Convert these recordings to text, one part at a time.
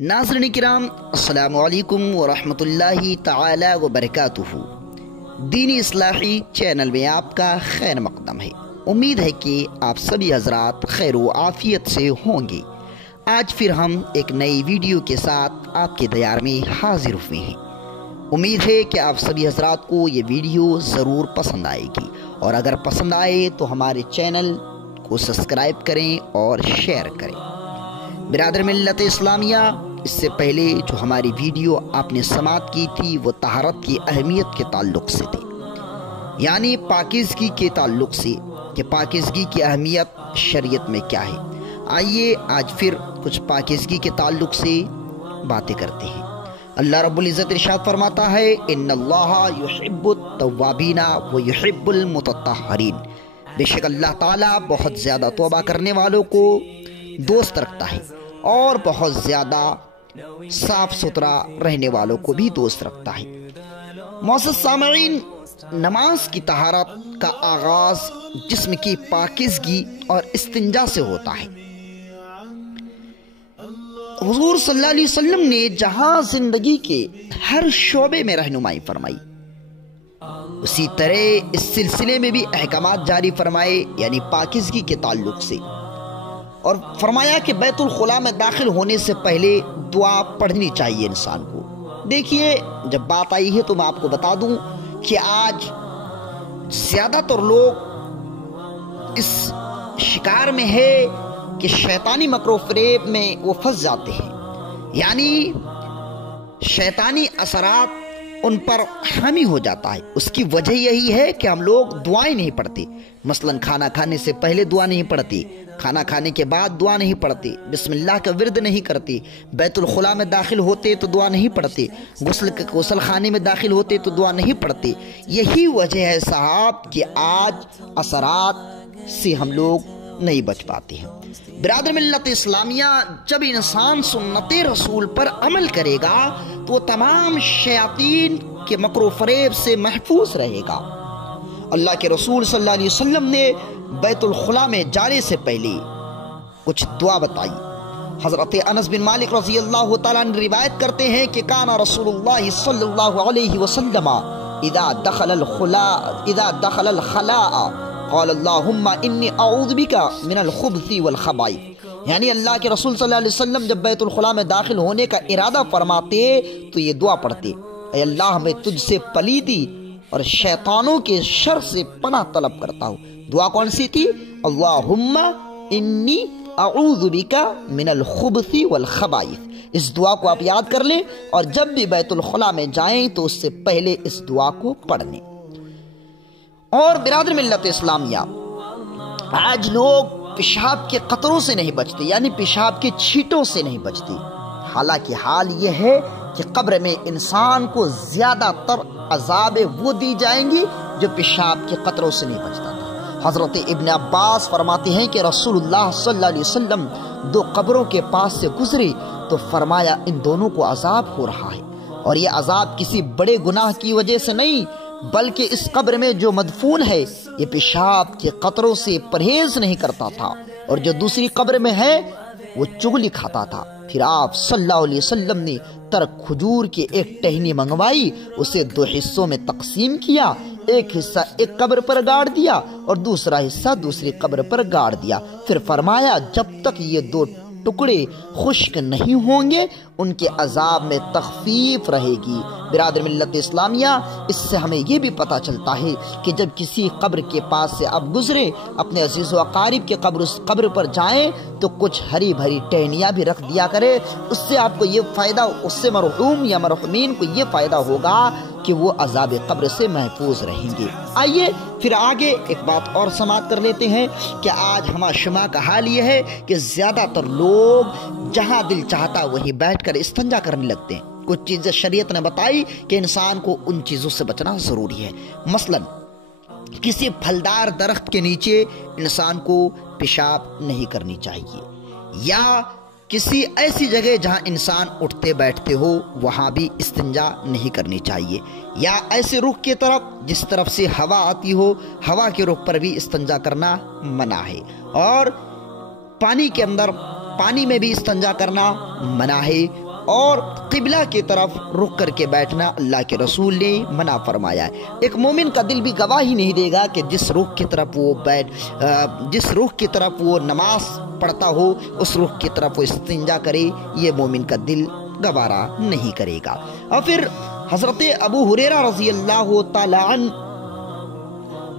नाज़रीन किराम, अस्सलामु अलैकुम वरहमतुल्लाहि ताला वबरकातुहू। दीनी इस्लाही चैनल में आपका खैर मक़दम है। उम्मीद है कि आप सभी हजरात खैर व आफियत से होंगे। आज फिर हम एक नई वीडियो के साथ आपके दयार में हाजिर हुए हैं। उम्मीद है कि आप सभी हजरात को ये वीडियो ज़रूर पसंद आएगी, और अगर पसंद आए तो हमारे चैनल को सब्सक्राइब करें और शेयर करें। बिरादर मिल्लत इस्लामिया, इससे पहले जो हमारी वीडियो आपने समाअत की थी वो तहारत की अहमियत के ताल्लुक़ से थी, यानी पाकीज़गी के ताल्लुक़ से कि पाकीज़गी की अहमियत शरीयत में क्या है। आइए आज फिर कुछ पाकीज़गी के ताल्लुक़ से बातें करते हैं। अल्लाह रब्बुल इज़्ज़त इरशाद फरमाता है, इन्नल्लाहा युहिब्बुत तव्वाबीना व युहिब्बुल मुतत्तहरीन। बेशक अल्लाह ताला बहुत ज़्यादा तौबा करने वालों को दोस्त रखता है और बहुत ज़्यादा साफ सुथरा रहने वालों को भी दोस्त रखता है। मोअज़्ज़ज़ सामईन, नमाज की तहारत का आगाज़ जिस्म की पाकीज़गी और इस्तिंजा से होता है। हुज़ूर सल्लल्लाहु अलैहि वसल्लम ने जहाँ ज़िंदगी के हर शोबे में रहनुमाई फरमाई, उसी तरह इस सिलसिले में भी अहकामात जारी फरमाए, यानी पाकीज़गी के ताल्लुक़ से। और फरमाया कि बैतुल खुला में दाखिल होने से पहले दुआ पढ़नी चाहिए इंसान को। देखिए, जब बात आई है तो मैं आपको बता दूं कि आज ज़्यादातर लोग इस शिकार में है कि शैतानी मकरो फ़रेब में वो फंस जाते हैं, यानी शैतानी असरात उन पर हावी हो जाता है। उसकी वजह यही है कि हम लोग दुआएं नहीं पढ़ते। मसलन खाना खाने से पहले दुआ नहीं पढ़ते, खाना खाने के बाद दुआ नहीं पढ़ते, बिस्मिल्लाह का विर्द नहीं करते, बैतुल खुला में दाखिल होते तो दुआ नहीं पढ़ते, गुस्ल खाने में दाखिल होते तो दुआ नहीं पढ़ते। यही वजह है साहब कि आज असरात से हम लोग नहीं बच पाते हैं। बिरादर मिल्लत इस्लामिया, जब इंसान सुन्नत रसूल पर अमल करेगा तो तमाम शयातीन के मकरो फरेब से महफूज रहेगा। अल्लाह के रसूल सल्लल्लाहु अलैहि वसल्लम ने बैतुल खुला में जाने से पहले कुछ दुआ बताई। हज़रत अनस बिन मालिक रज़ी अल्लाह तआला अन्हु रिवायत करते हैं कि काना रसूलुल्लाह सल्लल्लाहु अलैहि वसल्लम इदा दखलल खलाअ क़ाल अल्लाहुम्मा इन्नी अऊज़ु बिका मिनल खुब्सी वल खबाइथ। यानी अल्लाह के रसूल सल्लल्लाहु अलैहि वसल्लम जब बैतुल खुला में दाखिल होने का इरादा फरमाते तो ये दुआ पढ़ते, ऐ अल्लाह मैं तुझसे पलीदी और शैतानों के शर से पनाह तलब करता हूँ। दुआ कौन सी थी? अल्लाहुम्मा इन्नी अऊज़ु बिका मिनल खुब्सी वल खबाइथ। इस दुआ को आप याद कर लें, और जब भी बैतुल खुला में जाएं तो उससे पहले इस दुआ को पढ़ लें। और बिरादर मिल्लत इस्लामिया, आज लोग पेशाब के कतरों से नहीं बचते, यानी पेशाब के छींटों से नहीं बचते। हालांकि हाल यह है कि कब्र में इंसान को ज्यादातर अज़ाबें वो दी जाएंगी जो पेशाब के कतरों से नहीं बचता था। हजरत इब्न अब्बास फरमाते हैं कि रसूलुल्लाह सल्लल्लाहु अलैहि वसल्लम दो कब्रों के पास से गुजरे तो फरमाया इन दोनों को अजाब हो रहा है, और ये अजाब किसी बड़े गुनाह की वजह से नहीं, बल्कि इस कब्र में जो मदफून है ये पेशाब के कतरों से परहेज नहीं करता था, और जो दूसरी कब्र में है वो चुगली खाता था। फिर आप सल्लल्लाहु अलैहि वसल्लम ने तर खजूर की एक टहनी मंगवाई, उसे दो हिस्सों में तकसीम किया, एक हिस्सा एक कब्र पर गाड़ दिया और दूसरा हिस्सा दूसरी कब्र पर गाड़ दिया। फिर फरमाया जब तक ये दो टुकड़े खुश्क नहीं होंगे उनके अजाब में तखफीफ रहेगी। बिरादर मिल्लत इस्लामिया, इससे हमें ये भी पता चलता है कि जब किसी कब्र के पास से आप गुजरे, अपने अजीज़ व अकारिब के कब्र पर जाएं तो कुछ हरी भरी टहनियाँ भी रख दिया करे। उससे आपको ये फ़ायदा, उससे मरहूम या मरहूमीन को ये फ़ायदा होगा कि वो अज़ाब कब्र से महफूज रहेंगे। आइए फिर आगे एक बात और समाप्त कर लेते हैं कि आज हमारा शुमा का हाल ये है कि ज़्यादातर लोग जहाँ दिल चाहता वहीं बैठकर इस्तंजा करने लगते हैं। कुछ चीज़ें शरीयत ने बताई कि इंसान को उन चीज़ों से बचना ज़रूरी है। मसलन किसी फलदार दरख्त के नीचे इंसान को पेशाब नहीं करनी चाहिए, या किसी ऐसी जगह जहां इंसान उठते बैठते हो वहां भी इस्तिंजा नहीं करनी चाहिए, या ऐसे रुख की तरफ जिस तरफ से हवा आती हो, हवा के रुख पर भी इस्तिंजा करना मना है। और पानी के अंदर, पानी में भी इस्तिंजा करना मना है। اور قبلہ کی طرف رخ کر کے بیٹھنا اللہ کے رسول نے منع فرمایا ہے۔ ایک مومن کا دل بھی گواہی نہیں دے گا کہ جس رخ کی طرف وہ نماز پڑھتا ہو اس رخ کی طرف وہ استنجا کرے، یہ مومن کا دل گوارا نہیں کرے گا۔ اور پھر حضرت ابو ہریرہ رضی اللہ تعالی عنہ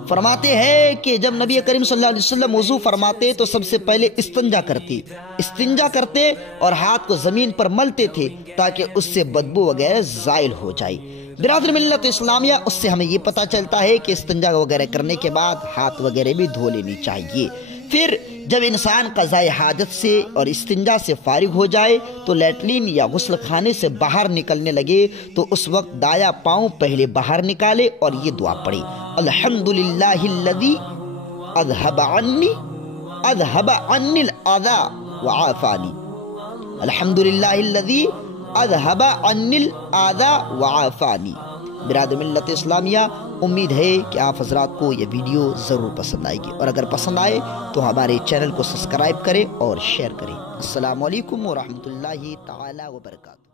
فرماتے ہیں کہ جب نبی کریم صلی اللہ علیہ وسلم وضو فرماتے تو سب سے پہلے استنجا کرتے اور ہاتھ کو زمین پر ملتے تھے تاکہ اس سے بدبو وغیرہ زائل ہو جائے۔ برادر ملت اسلامیہ، اس سے ہمیں یہ پتہ چلتا ہے کہ استنجا وغیرہ کرنے کے بعد ہاتھ وغیرہ بھی دھو لینی چاہیے۔ پھر جب انسان قضاء حاجت سے اور استنجا سے فارغ ہو جائے تو لیٹرین یا غسل خانے سے باہر نکلنے لگے تو اس وقت دایاں پاؤں پہلے باہر نکالے اور یہ دعا پڑھے: الحمدللہ الذی اذھب عنی الاذی وعافانی، الحمدللہ الذی اذھب عنی الاذی وعافانی۔ برادر ملت اسلامیہ، امید ہے کہ آپ حضرات کو یہ ویڈیو ضرور پسند آئے گی، اور اگر پسند آئے تو ہمارے چینل کو سبسکرائب کریں اور شیئر کریں۔ السلام علیکم ورحمۃ اللہ تعالی وبرکاتہ۔